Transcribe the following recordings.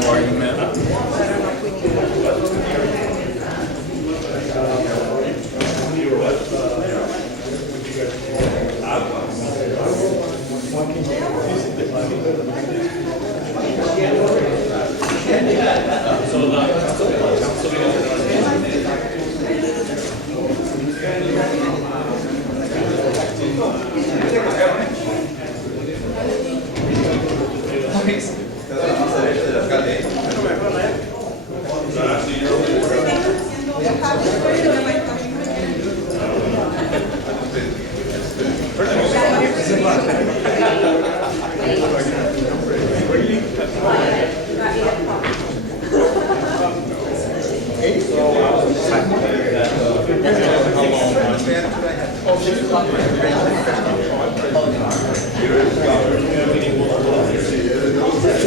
How are you, ma'am?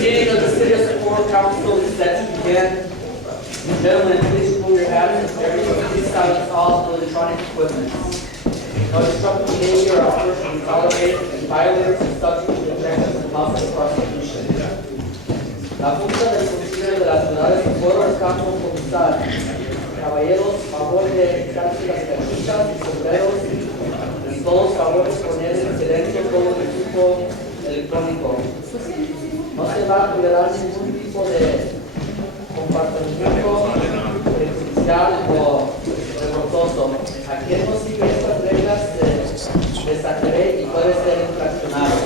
Meeting of the City of Socorro Council is set to begin. Gentlemen, please remove your hats and everyone please silence all electronic equipment. No disruptive behavior or operation is tolerated and violence is subject to objections and possible prosecution. La Junta del Concilio de la Ciudad de Socorro es campo comenzar. Caballeros, favor de quitarse las cachuchas y sombreros y todos favores poner en silencio todo el equipo electrónico. No se va a tolerar ningún tipo de comportamiento prejudicial o revoltoso. A quien no sigue estas reglas se desataré y puede ser infraccionado.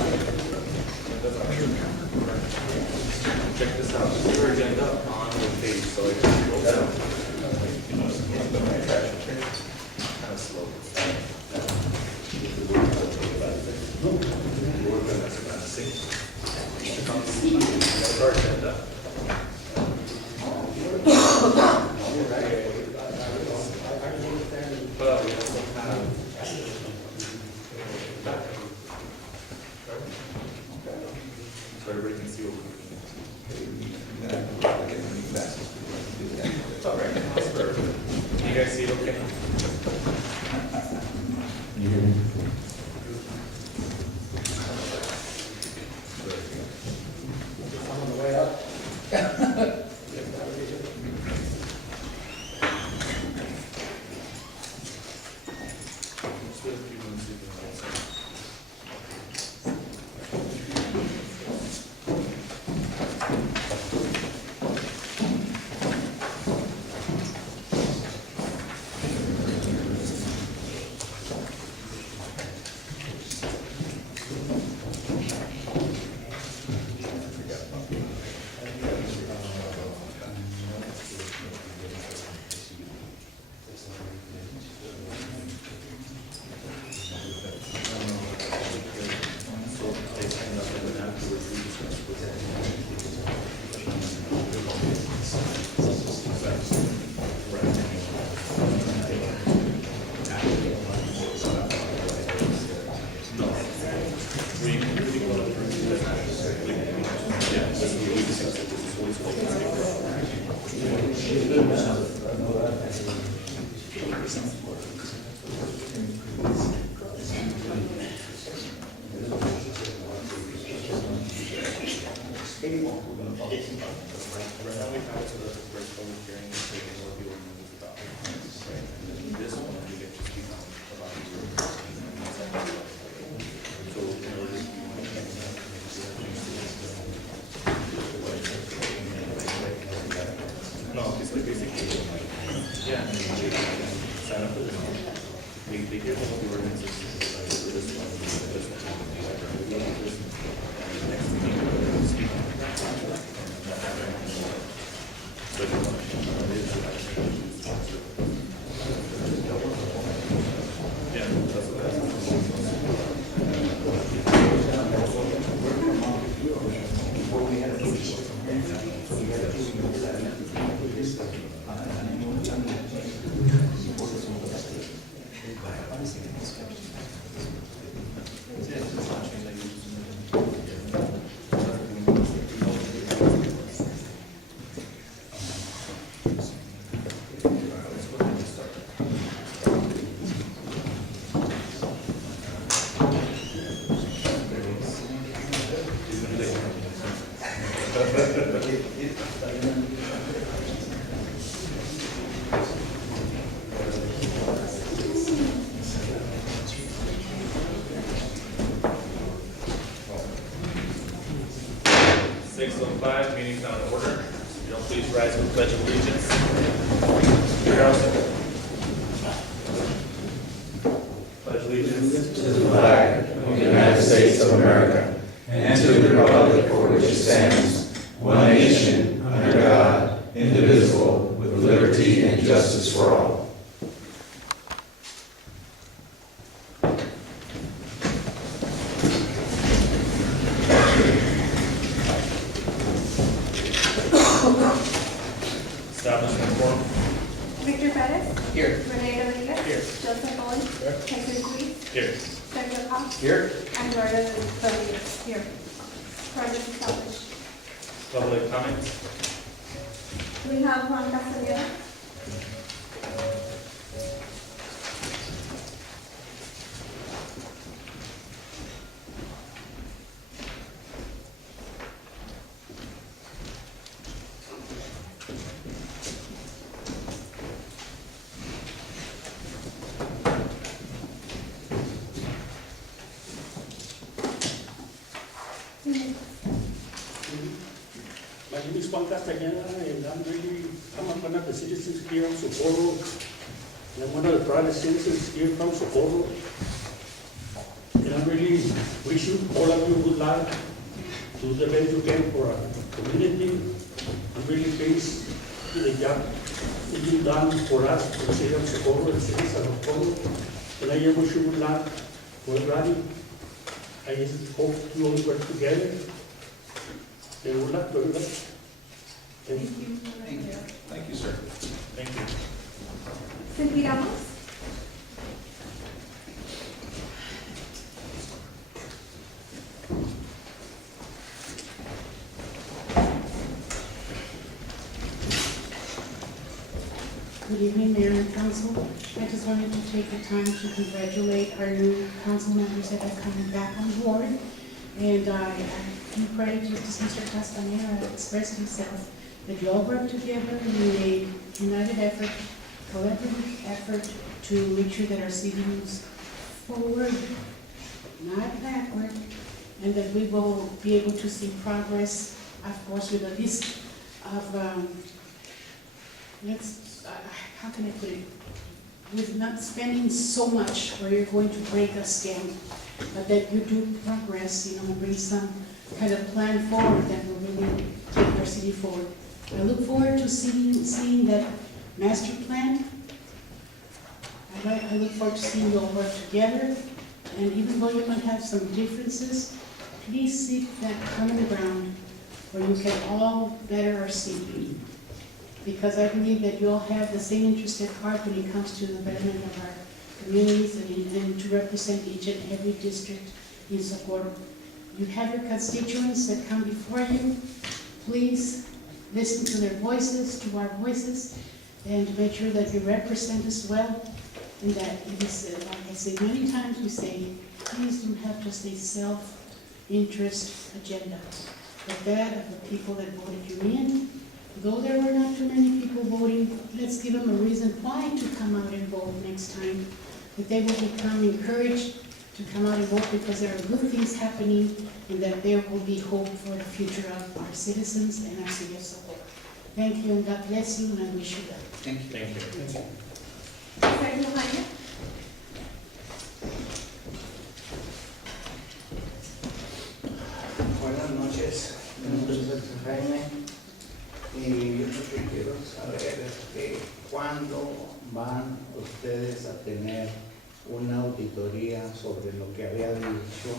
Check this out. This is your agenda on the page, so I can scroll down. Kind of slow. Our agenda. But we also have. So everybody can see what we're it's all right. That's perfect. You guys see it okay? You hear me? I'm on the way up. Let's wait a few minutes, see if we can get some. 6:05, meeting's now in order. You know, please rise with pledge of allegiance. Pledge allegiance. To the flag of the United States of America and to the republic for which it stands, one nation, under God, indivisible, with liberty and justice for all. Establishment forum. Victor Perez. Here. Renee Rodriguez. Here. Joseph Owen. Jesus Luis. Here. Sergio Cox. Here. And Gloria Rodriguez. Here. Present established. Public comments. We have Juan Castaneda. My name is Juan Castaneda, and I'm one of the citizens here from Socorro. And I'm one of the proudest citizens here from Socorro. And I'm really wishing all of you good luck to the best you can for our community. I'm really pleased with the job that you've done for us, for the city of Socorro, the citizens of Socorro. And I wish you good luck for everybody. I just hope you all work together. And good luck to everybody. Thank you. Thank you, sir. Thank you. Cindy Ramos. Good evening, Mayor and Council. I just wanted to take the time to congratulate our new council members that are coming back on board. And I give credit to Mr. Castaneda expressed himself that you all worked together and you made united effort, collaborative effort to make sure that our city moves forward, not backward, and that we will be able to see progress, of course, with a list of, how can I put it? With not spending so much where you're going to break us down, but that you do progress, bring some kind of plan forward that will really take our city forward. I look forward to seeing that master plan. I look forward to seeing you all work together, and even though you might have some differences, please seek that common ground where you can all better our city. Because I believe that you all have the same interest at heart when it comes to the betterment of our communities and to represent each and every district in Socorro. You have your constituents that come before you. Please listen to their voices, to our voices, and make sure that you represent us well. And that it is, like I say many times, we say, please don't have just a self-interest agenda, but that of the people that voted you in. Though there were not too many people voting, let's give them a reason why to come out and vote next time. That they will become encouraged to come out and vote because there are good things happening and that there will be hope for the future of our citizens and our city of Socorro. Thank you and God bless you, and I wish you well. Thank you. Thank you. Sergio Jaime. Buenas noches, mi nombre es Sergio Jaime y yo lo que quiero saber es que cuándo van ustedes a tener una auditoría sobre lo que había dicho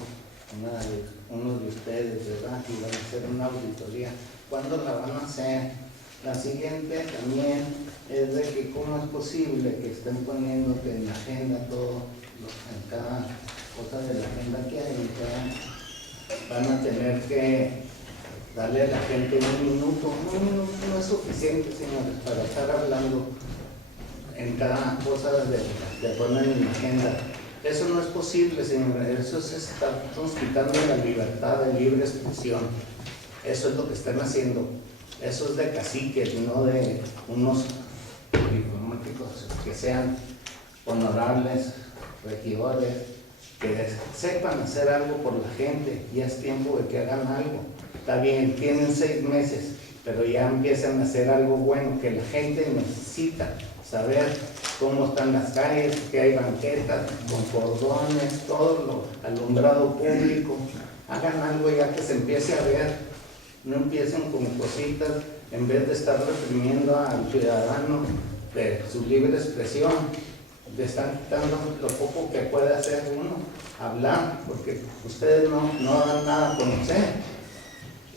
uno de ustedes, ¿verdad? Que iban a hacer una auditoría. ¿Cuándo la van a hacer? La siguiente también es de que cómo es posible que estén poniéndote en la agenda todo, en cada cosa de la agenda que hay, van a tener que darle a la gente un minuto no es suficiente, señores, para estar hablando en cada cosa de poner en la agenda. Eso no es posible, señores, eso es estamos quitando la libertad de libre expresión. Eso es lo que están haciendo. Eso es de caciques, no de unos diplomáticos que sean honorables, regidores, que sepan hacer algo por la gente. Ya es tiempo de que hagan algo. está bien, tienen 6 meses, pero ya empiezan a hacer algo bueno que la gente necesita saber cómo están las calles, que hay banquetas con cordones, todo lo alumbrado público. Hagan algo ya que se empiece a ver, no empiecen con cositas en vez de estar reprimiendo al ciudadano de su libre expresión. Le están quitando lo poco que puede hacer uno, hablar, porque ustedes no dan nada a conocer.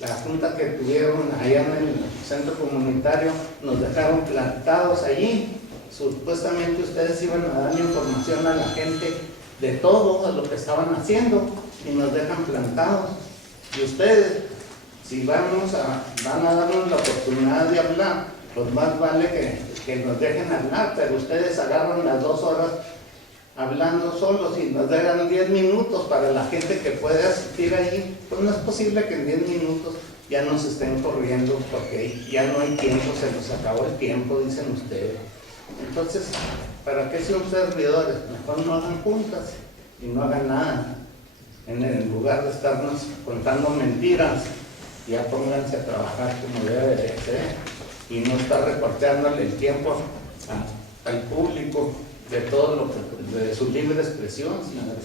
La junta que tuvieron allá en el centro comunitario nos dejaron plantados allí. Supuestamente ustedes iban a dar información a la gente de todo lo que estaban haciendo y nos dejan plantados. Y ustedes, si van a darnos la oportunidad de hablar, pues más vale que nos dejen hablar, pero ustedes agarran las 2 horas hablando solos y nos dejan 10 minutos para la gente que puede asistir allí. Pues no es posible que en 10 minutos ya nos estén corriendo porque ya no hay tiempo, se nos acabó el tiempo, dicen ustedes. Entonces, ¿para qué son servidores? Mejor no hagan juntas y no hagan nada. En lugar de estarnos contando mentiras, ya pónganse a trabajar como debe de ser y no estar recortándole el tiempo al público de todo lo que, de su libre expresión, señores.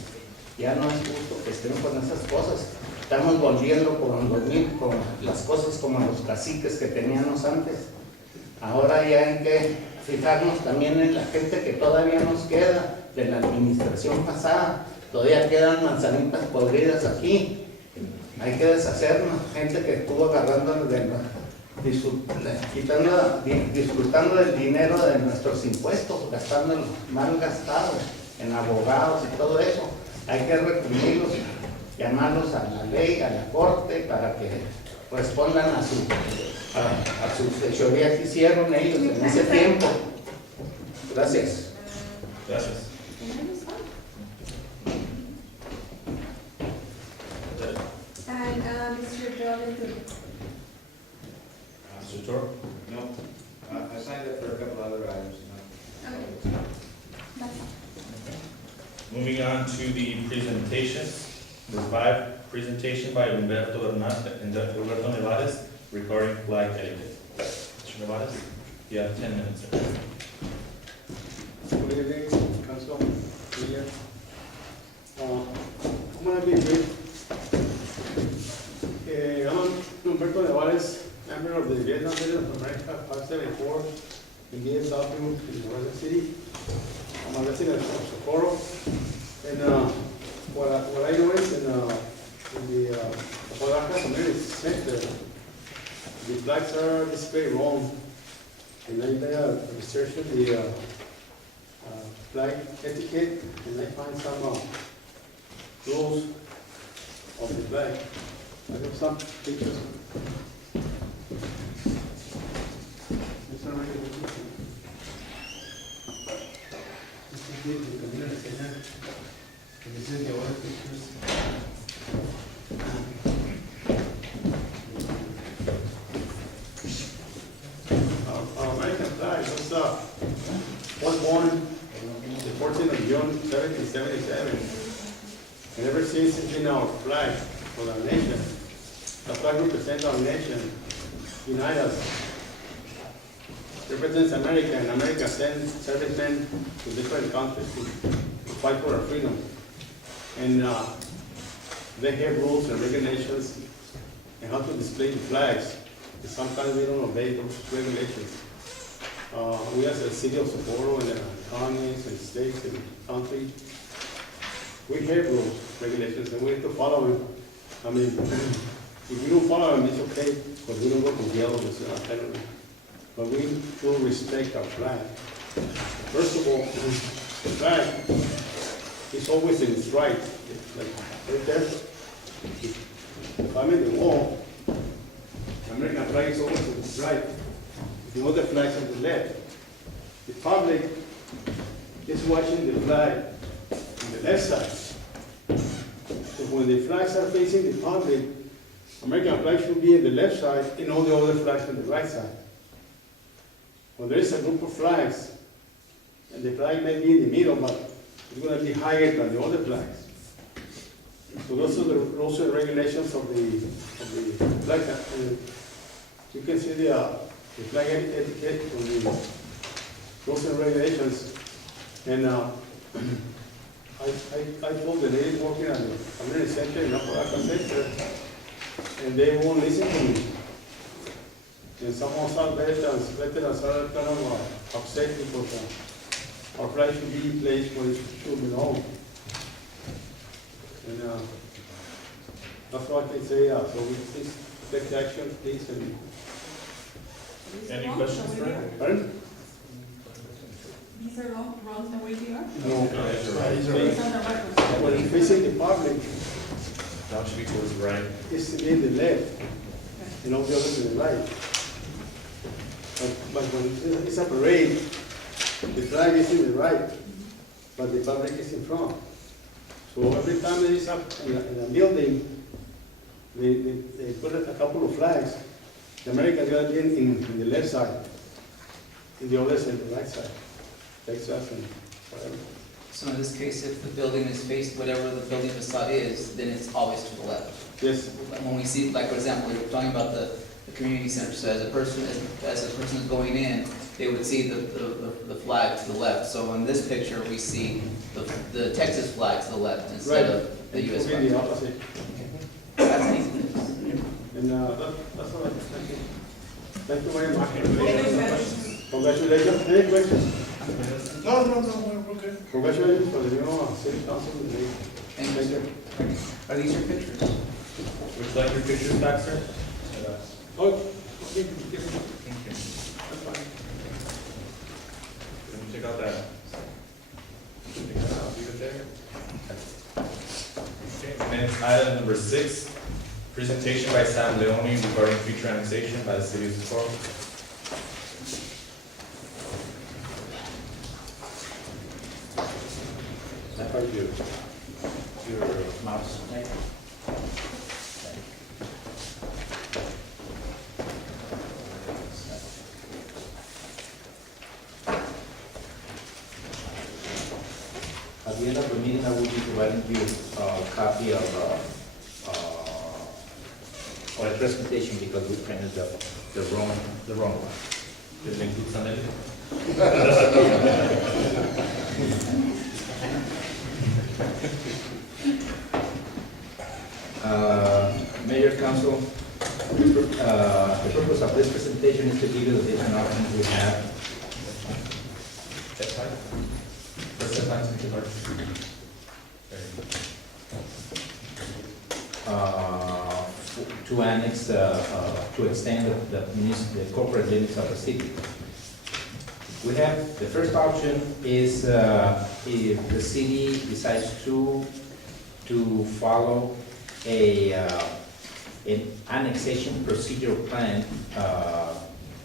Ya no es justo que estén con esas cosas. Estamos volviendo con las cosas como los caciques que teníamos antes. Ahora ya hay que fijarnos también en la gente que todavía nos queda de la administración pasada. Todavía quedan manzanitas podridas aquí. Hay que deshacernos. Gente que estuvo agarrando disfrutando del dinero de nuestros impuestos, gastándolo mal gastados en abogados y todo eso. Hay que reprimirlos, llamarlos a la ley, a la corte, para que respondan a su fechoría que hicieron ellos en ese tiempo. Gracias. Gracias. And Mr. Jordan, Mr. Toro? No, I signed up for a couple other items. okay. That's all. Moving on to the presentations. Number 5, presentation by Humberto Nevares regarding flag etiquette. Mr. Nevares, you have 10 minutes. Sir. Good evening, Council. Mayor. I'm going to be brief. I'm Humberto Nevares, member of the Vietnam Veterans of America 574 in DFW in Nueva City. I'm a resident of Socorro. And what I noticed in the Oaxaca Community Center, the flags are displayed wrong. And I did a research of the flag etiquette, and I find some rules of the flag. I have some pictures. Our American flag was born the 14th of June 1777. And ever since it's been our flag for our nation. The flag represents our nation, unite us. Represents America, and America sends servicemen to different countries to fight for our freedom. And they have rules and regulations and how to display the flags. And sometimes we don't obey those regulations. We as a city of Socorro and counties and states and country, we have rules, regulations, and we have to follow them. I mean, if we don't follow them, it's okay, because we don't go to jail with penalty. But we do respect our flag. First of all, the flag is always in its right. It's like right there. If I'm in the wall, the American flag is always in its right. If you know the flag's on the left, the public is watching the flag on the left side. So when the flags are facing the public, American flag should be in the left side and all the other flags on the right side. When there is a group of flags, and the flag may be in the middle, but it's going to be higher than the other flags. So those are the rules and regulations of the flag. You can see the flag etiquette on the rules and regulations. And I told the lady working at the community center in Apalaca Center, and they won't listen to me. And some of our veterans are kind of upset because our flag should be placed where it should belong. And that's what I can say. So we please take action, please. And Any questions for her? pardon? These are wrong the way they are? No. It's on the record. When it's facing the public, That should be towards the right. it's to be in the left, and all the others to the right. But when it's a parade, the flag is in the right, but the public is in front. So every time there is up in a building, they put a couple of flags. The Americans are in the left side, and the others in the right side. Texas and whatever. So in this case, if the building is faced, whatever the building facade is, then it's always to the left. Yes, When we see, like, for example, you're talking about the community center, so as a person is going in, they would see the flag to the left. So in this picture, we see the Texas flag to the left instead of the US it could be flag. the opposite. That's an easy fix. And that's all I can thank you. Thank you very much. Congratulations. Any questions? No, we're good. Congratulations for the new city council. Thank you. Are these your pictures? Would you like your pictures back, sir? Oh, okay. Thank you. That's fine. Let me check out that. Check that out, leave it there. Okay, and then item number 6, presentation by Sam Leone regarding future annexation by the city of Socorro. Have your mouse. At the end of the meeting, I will be providing you a copy of or a presentation because we printed the wrong one. Does it include something? Mayor, Council, the purpose of this presentation is to give you the different options we have. That's fine. That's fine, Mr. Clark. To annex, to extend the corporate limits of the city. We have, the first option is if the city decides to follow an annexation procedure plan,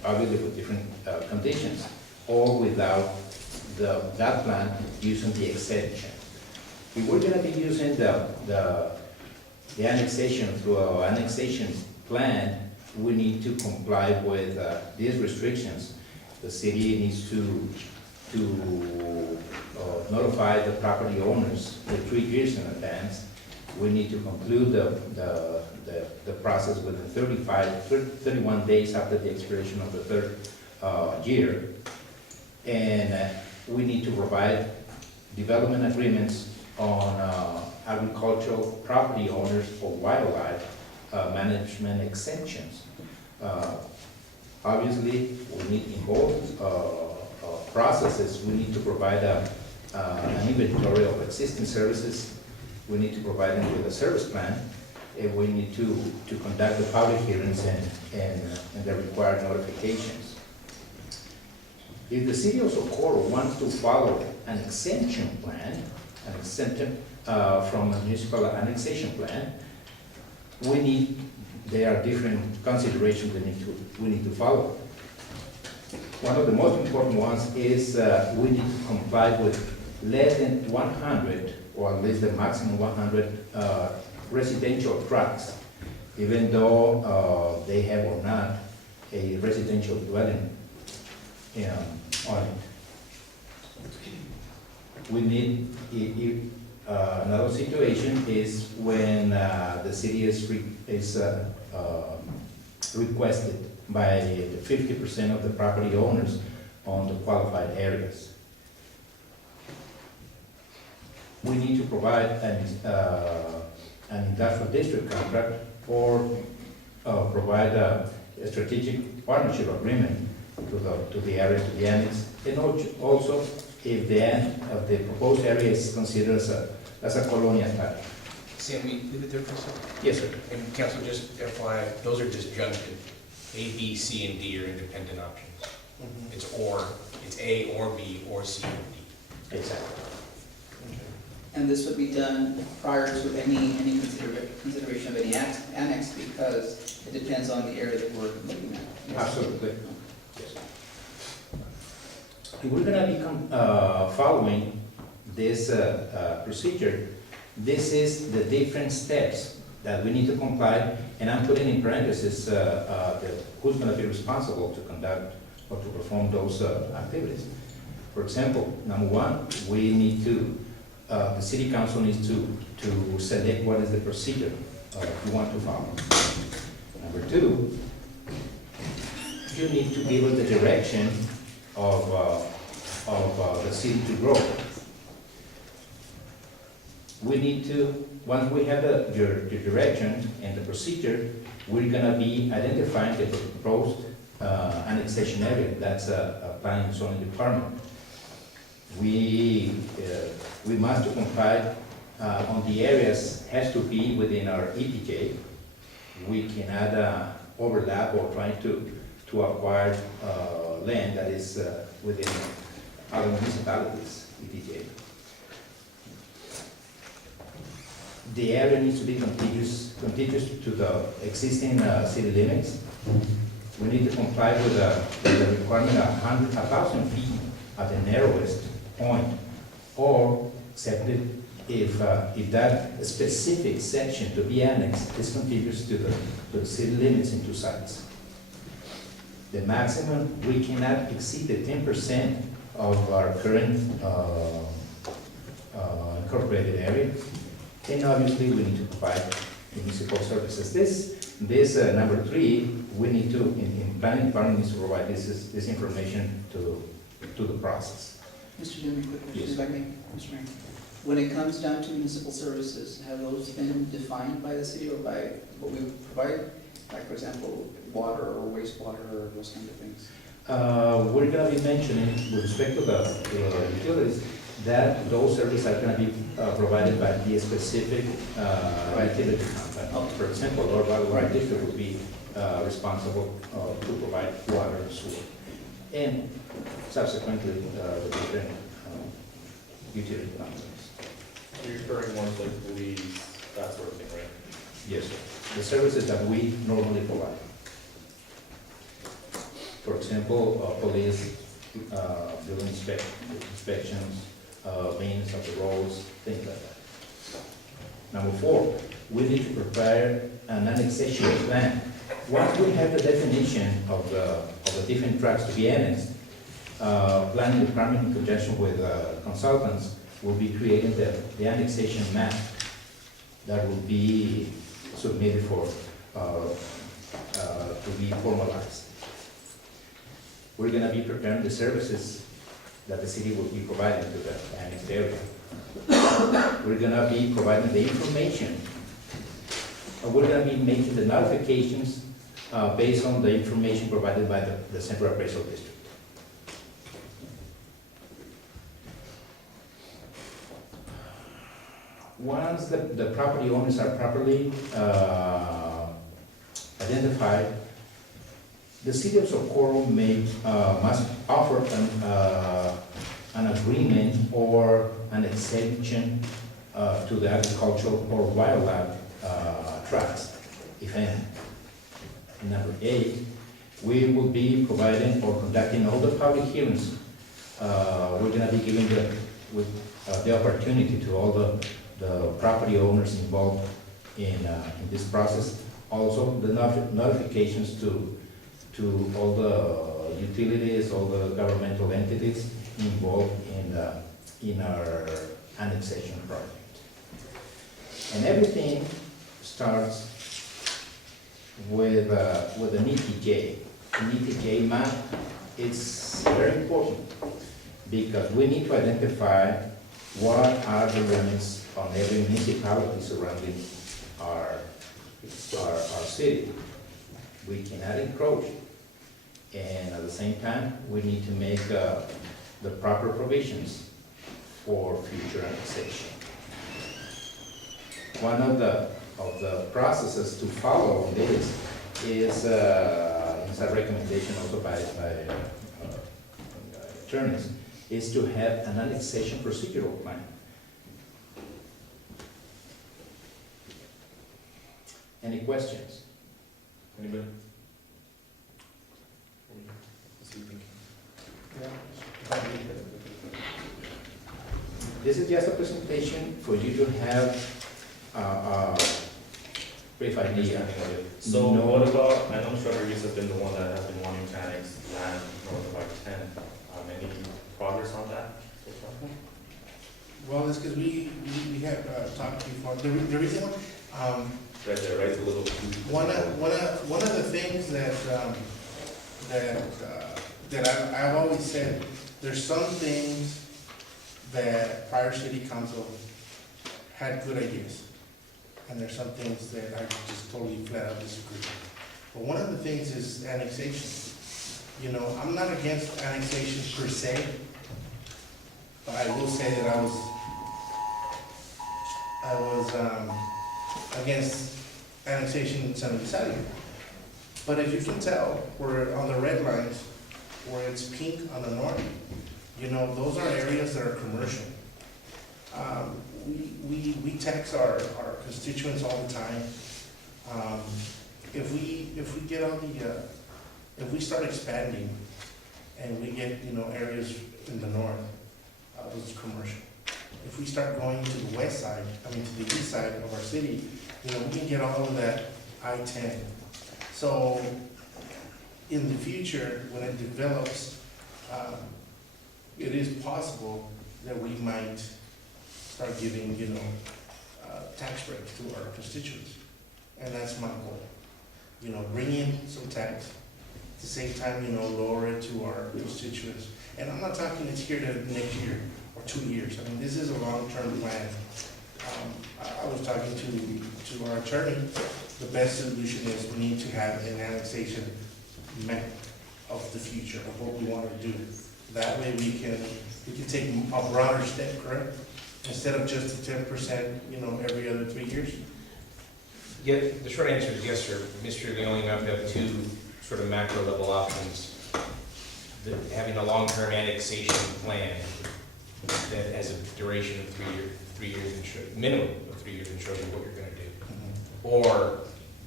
obviously with different conditions, or without that plan, using the exception. If we're gonna be using the annexation through our annexation plan, we need to comply with these restrictions. The city needs to notify the property owners 3 years in advance. We need to conclude the process within 31 days after the expiration of the 3rd year. And we need to provide development agreements on agricultural property owners for wildlife management exemptions. Obviously, we need in both processes, we need to provide an inventory of existing services. We need to provide them with a service plan, and we need to conduct the public hearings and the required notifications. If the city of Socorro wants to follow an exemption plan, an exemption from a municipal annexation plan, there are different considerations we need to follow. One of the most important ones is we need to comply with less than 100, or at least the maximum 100 residential tracts, even though they have or not a residential dwelling on it. We need, Another situation is when the city is requested by 50% of the property owners on the qualified areas. We need to provide an industrial district contract or provide a strategic partnership agreement to the area, to the annex. And also, if the proposed area is considered as a colonial type. Sam, we leave it there for a second? Yes, sir. And council, just FYI, those are disjunctive. A, B, C, and D are independent options. It's A or B or C or D. Exactly. And this would be done prior to any consideration of any annex, because it depends on the area that we're looking at. Absolutely. Yes. If we're gonna be following this procedure, this is the different steps that we need to comply, and I'm putting in parentheses who's gonna be responsible to conduct or to perform those activities. For example, number one, we need to, the city council needs to select what is the procedure you want to follow. Number two, you need to give us the direction of the city to grow. We need to, once we have your direction and the procedure, we're gonna be identifying the proposed annexation area. That's a planning and zoning department. We must comply on the areas, has to be within our EPJ. We cannot overlap or try to acquire land that is within other municipalities, EPJ. The area needs to be contiguous to the existing city limits. We need to comply with the requirement of 1,000 feet at the narrowest point, or accepted if that specific section to be annexed is contiguous to the city limits in two sites. The maximum, we cannot exceed the 10% of our current incorporated area. And obviously, we need to provide municipal services. This number three, we need to, in planning department needs to provide this information to the process. Mr. Chairman, quick question, Yes. if I may, Mr. Mayor. When it comes down to municipal services, have those been defined by the city or by what we provide? Like, for example, water or wastewater or those kind of things? We're gonna be mentioning, with respect to the utilities, that those services are gonna be provided by the specific utility company. For example, our water district will be responsible to provide water and sewer. And subsequently, the different utility companies. You're referring more to like police, that sort of thing, right? Yes, sir. The services that we normally provide. For example, police, building inspections, maintenance of the roads, things like that. Number four, we need to prepare an annexation plan. Once we have the definition of the different tracts to be annexed, planning department in conjunction with consultants will be creating the annexation map that will be submitted for to be formalized. We're gonna be preparing the services that the city will be providing to the annexed area. We're gonna be providing the information. We're gonna be making the notifications based on the information provided by the Central Appraisal District. Once the property owners are properly identified, the city of Socorro must offer an agreement or an exemption to the agricultural or wildlife tracts, if any. Number 8, we will be providing or conducting all the public hearings. We're going to be giving the opportunity to all the property owners involved in this process. Also, the notifications to all the utilities, all the governmental entities involved in our annexation project. And everything starts with an ETJ. An ETJ map is very important because we need to identify what are the limits on every municipality surrounding our city. We cannot encroach. And at the same time, we need to make the proper provisions for future annexation. One of the processes to follow on this is a recommendation also by attorneys, is to have an annexation procedural plan. Any questions? Anybody? What's you thinking? This is just a presentation for you to have a brief idea. So No. what about, I know Mr. Rodriguez has been the one that has been wanting to annex land north of I-10. Any progress on that so far? Well, it's because we have talked before. The reason why, Right there, right, the little. one of the things that I've always said, there's some things that prior city council had good ideas, and there's some things that I just totally flat out disagree with. But one of the things is annexation. You know, I'm not against annexation per se, but I will say that I was against annexation in San Luis. But as you can tell, we're on the red lines, where it's pink on the north, you know, those are areas that are commercial. We tax our constituents all the time. If we get all if we start expanding and we get, you know, areas in the north, those are commercial. If we start going to the west side, to the east side of our city, you know, we can get all of that I-10. So in the future, when it develops, it is possible that we might start giving, you know, tax breaks to our constituents. And that's my goal. You know, bring in some tax, at the same time, you know, lower it to our constituents. And I'm not talking it's here to next year or 2 years. I mean, this is a long-term plan. I was talking to our attorney. The best solution is we need to have an annexation map of the future of what we want to do. That way we can take a broader step, correct? Instead of just the 10%, you know, every other 3 years. Yeah, the short answer is yes, sir. Mr. Leone, I've got two sort of macro level options. Having a long-term annexation plan that has a duration of 3 years, minimum of 3 years, and shows you what you're gonna do. Or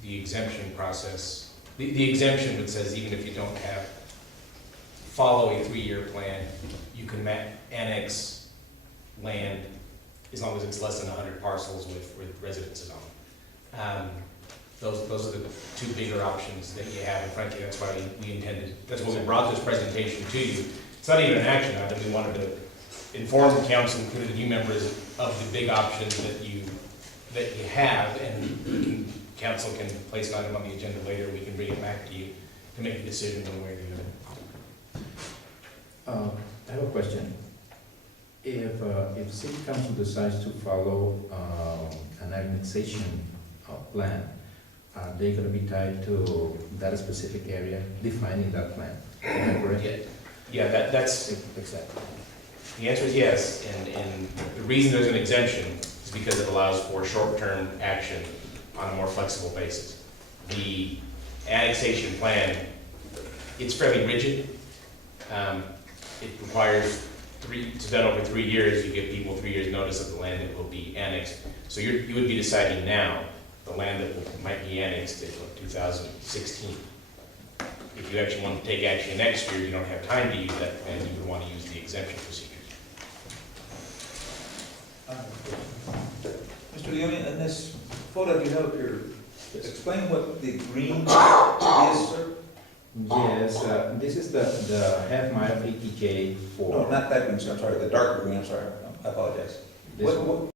the exemption process. The exemption that says even if you don't follow a 3-year plan, you can annex land as long as it's less than 100 parcels with residences on them. Those are the two bigger options that you have, and frankly, that's why we intended, that's what we brought this presentation to you. It's not even an action item, we wanted to inform the council, including the new members, of the big options that you have, and council can place an item on the agenda later, we can bring it back to you to make a decision one way or the other. I have a question. If city council decides to follow an annexation plan, are they going to be tied to that specific area, defining that plan? Am I correct? Yeah, that's, Exactly. the answer is yes, and the reason there's an exemption is because it allows for short-term action on a more flexible basis. The annexation plan, it's fairly rigid. It requires it's done over 3 years. You give people 3 years notice of the land that will be annexed. So you would be deciding now the land that might be annexed in 2016. If you actually want to take action next year, you don't have time to use that, and you would want to use the exemption procedures. Mr. Leone, in this photo you have here, explain what the green is, sir? Yes, this is the half-mile ETJ for No, not that green, sir, I'm sorry, the darker green, I'm sorry, I apologize. this What, one.